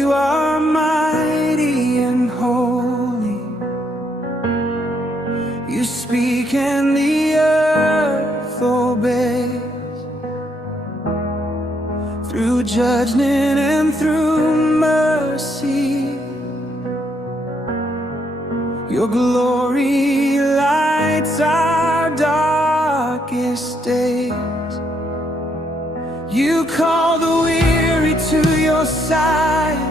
you are mighty and holy. You speak and the earth obeys. Through judgment and through mercy, your glory lights our darkest days. You call the weary to your side.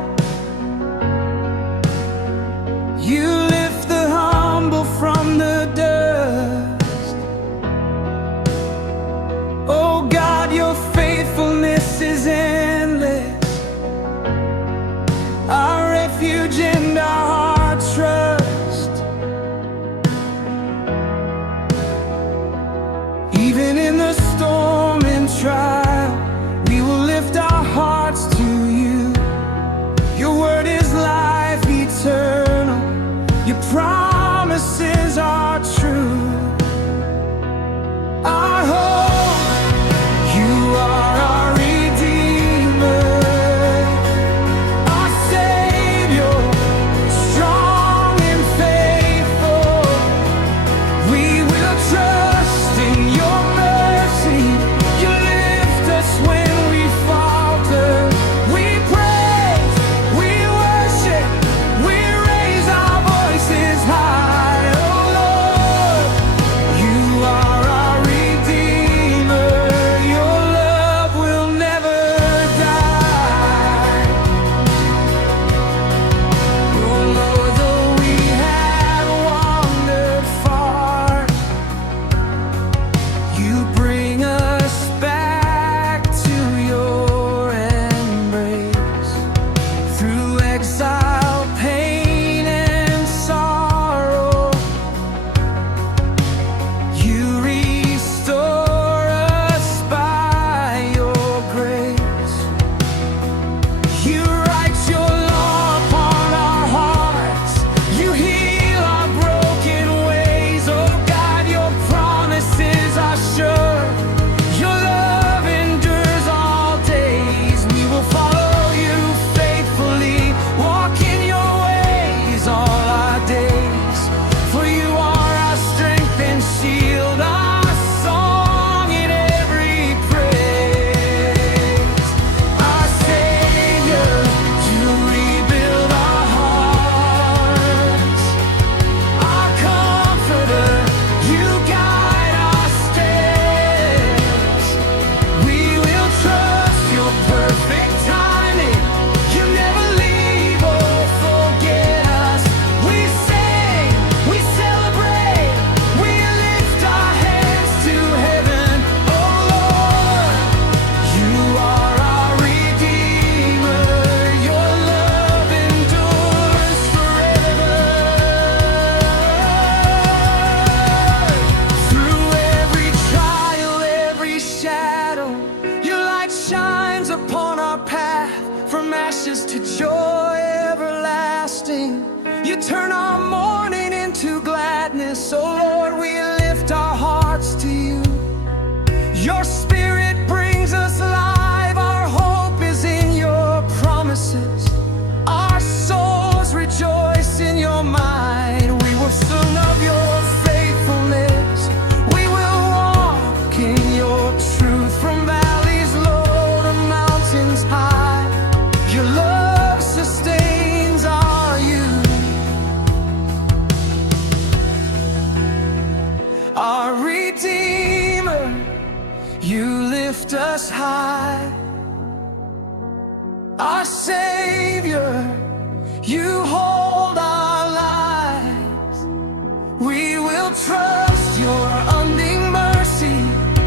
You lift the humble from the dust. Oh God, your faithfulness is endless. Our refuge and our heart trust. Even in the storm and trial, we will lift our hearts to you. Your word is life eternal. Your promises are true. Our hope, you are our Redeemer, our Savior, strong and faithful. We will trust in your mercy. You lift us when we falter. We praise, we worship, we raise our voices high. Oh Lord, you are our Redeemer. Your love will never die. Oh Lord, though we have wandered far, you bring us back to your embrace. Through exile, pain, and sorrow, you restore us by your grace. You write your law upon our hearts. You heal our broken ways. Oh God, your promises are sure. Your love endures all days. We will follow you faithfully, walk in your ways all our days. For you are our strength and shield, our song in every praise. Our Savior, you rebuild our hearts. Our Comforter, you guide our steps. We will trust your perfect timing. You never leave or forget us. We sing, we celebrate, we lift our hands to heaven. Oh Lord, you are our Redeemer. Your love endures forever. Through every trial, every shadow, your light shines upon our path. From ashes to joy everlasting, you turn our mourning into gladness. Oh Lord, we lift our hearts to you. Your spirit brings us life. Our hope is in your promises. Our souls rejoice in your might. We will sing of your faithfulness. We will walk in your truth. From valleys low to mountains high, your love sustains our youth. Our Redeemer, you lift us high. Our Savior, you hold our lives. We will trust your unending mercy.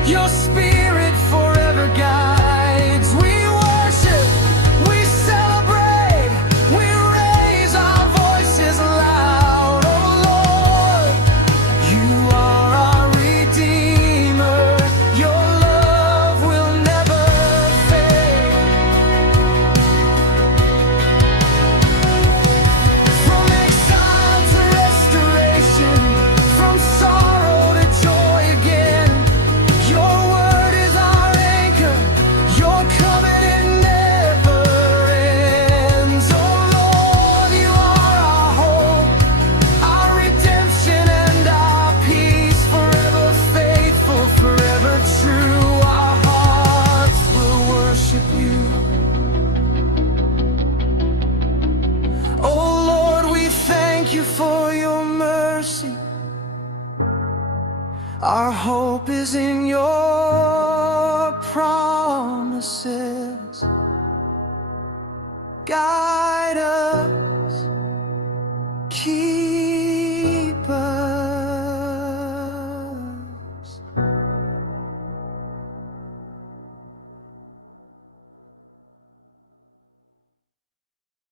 Your spirit forever guides. We worship, we celebrate, we raise our voices loud. Oh Lord, you are our Redeemer. Your love will never fade. thank you for your mercy. Our hope is in your promises. Guide us